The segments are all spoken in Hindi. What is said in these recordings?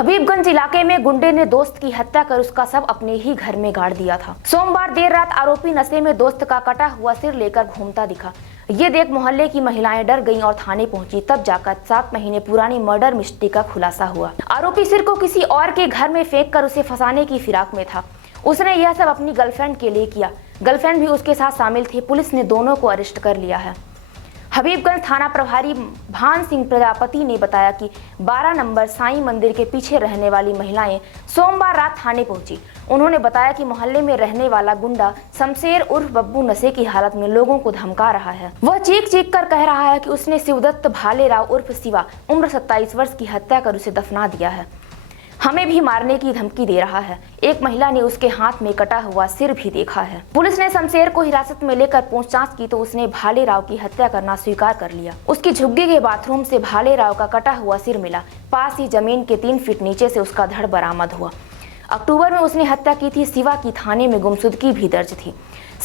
हबीबगंज इलाके में गुंडे ने दोस्त की हत्या कर उसका शव अपने ही घर में गाड़ दिया था। सोमवार देर रात आरोपी नशे में दोस्त का कटा हुआ सिर लेकर घूमता दिखा। ये देख मोहल्ले की महिलाएं डर गईं और थाने पहुंची। तब जाकर 7 महीने पुरानी मर्डर मिस्ट्री का खुलासा हुआ। आरोपी सिर को किसी और के घर में फेंक कर उसे फंसाने की फिराक में था। उसने यह सब अपनी गर्लफ्रेंड के लिए किया। गर्लफ्रेंड भी उसके साथ शामिल थी। पुलिस ने दोनों को अरेस्ट कर लिया है। हबीबगंज थाना प्रभारी भान सिंह प्रजापति ने बताया कि 12 नंबर साईं मंदिर के पीछे रहने वाली महिलाएं सोमवार रात थाने पहुंची। उन्होंने बताया कि मोहल्ले में रहने वाला गुंडा शमशेर उर्फ बब्बू नशे की हालत में लोगों को धमका रहा है। वह चीख चीख कर कह रहा है कि उसने शिवदत्त भालेराव उर्फ शिवा उम्र 27 वर्ष की हत्या कर उसे दफना दिया है। हमें भी मारने की धमकी दे रहा है। एक महिला ने उसके हाथ में कटा हुआ सिर भी देखा है। पुलिस ने शमशेर को हिरासत में लेकर पूछताछ की तो उसने भालेराव की हत्या करना स्वीकार कर लिया। उसकी झुग्गी के बाथरूम से भालेराव का कटा हुआ सिर मिला। पास ही जमीन के 3 फीट नीचे से उसका धड़ बरामद हुआ। अक्टूबर में उसने हत्या की थी। शिवा की थाने में गुमशुदगी भी दर्ज थी।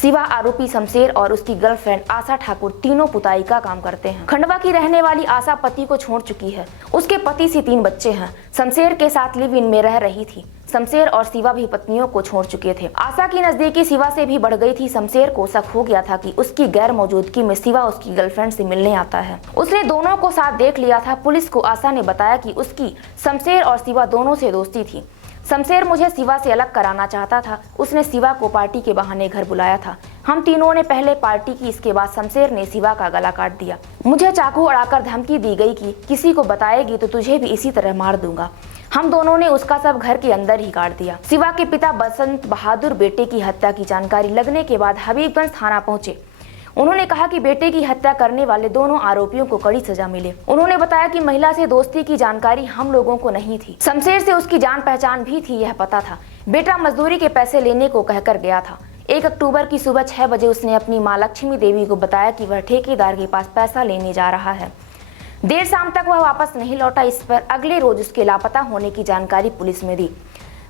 शिवा आरोपी शमशेर और उसकी गर्लफ्रेंड आशा ठाकुर तीनों पुताई का काम करते हैं। खंडवा की रहने वाली आशा पति को छोड़ चुकी है। उसके पति से 3 बच्चे हैं। शमशेर के साथ लिव इन में रह रही थी। शमशेर और शिवा भी पत्नियों को छोड़ चुके थे। आशा की नजदीकी शिवा से भी बढ़ गई थी। शमशेर को शक हो गया था कि उसकी गैर मौजूदगी में शिवा उसकी गर्लफ्रेंड से मिलने आता है। उसने दोनों को साथ देख लिया था। पुलिस को आशा ने बताया कि उसकी शमशेर और शिवा दोनों से दोस्ती थी। शमशेर मुझे शिवा से अलग कराना चाहता था। उसने शिवा को पार्टी के बहाने घर बुलाया था। हम तीनों ने पहले पार्टी की। इसके बाद शमशेर ने शिवा का गला काट दिया। मुझे चाकू अड़ाकर धमकी दी गई कि किसी को बताएगी तो तुझे भी इसी तरह मार दूंगा। हम दोनों ने उसका सब घर के अंदर ही काट दिया। शिवा के पिता बसंत बहादुर बेटे की हत्या की जानकारी लगने के बाद हबीबगंज थाना पहुंचे। उन्होंने कहा कि बेटे की हत्या करने वाले दोनों आरोपियों को कड़ी सजा मिले। उन्होंने बताया कि महिला से दोस्ती की जानकारी हम लोगों को नहीं थी। शमशेर से उसकी जान पहचान भी थी, यह पता था। बेटा मजदूरी के पैसे लेने को कहकर गया था। 1 अक्टूबर की सुबह 6 बजे उसने अपनी मां लक्ष्मी देवी को बताया कि वह ठेकेदार के पास पैसा लेने जा रहा है। देर शाम तक वह वापस नहीं लौटा। इस पर अगले रोज उसके लापता होने की जानकारी पुलिस में दी।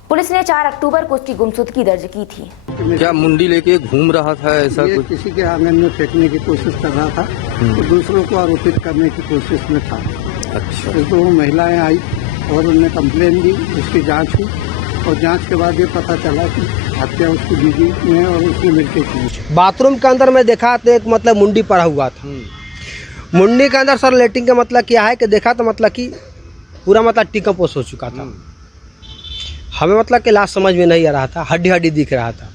पुलिस ने 4 अक्टूबर को उसकी गुमशुदगी दर्ज की थी। क्या मुंडी लेके घूम रहा था ऐसा कुछ? किसी के आंगन में फेंकने की कोशिश कर रहा था तो दूसरों को आरोपित करने की कोशिश में था। अच्छा। तो 2 महिलाएं आई और उन्होंने कंप्लेन दी। उसकी जांच हुई और जांच के बाद ये पता चला कि हत्या उसकी बीवी ने और उसने मिलकर की। बाथरूम के अंदर मैं देखा तो एक मतलब मुंडी पड़ा हुआ था। मुंडी के अंदर सर लेटिंग का मतलब क्या है कि देखा तो मतलब कि पूरा मतलब टिकपोस हो चुका था। हमें मतलब कि लाश समझ में नहीं आ रहा था। हड्डी हड्डी दिख रहा था।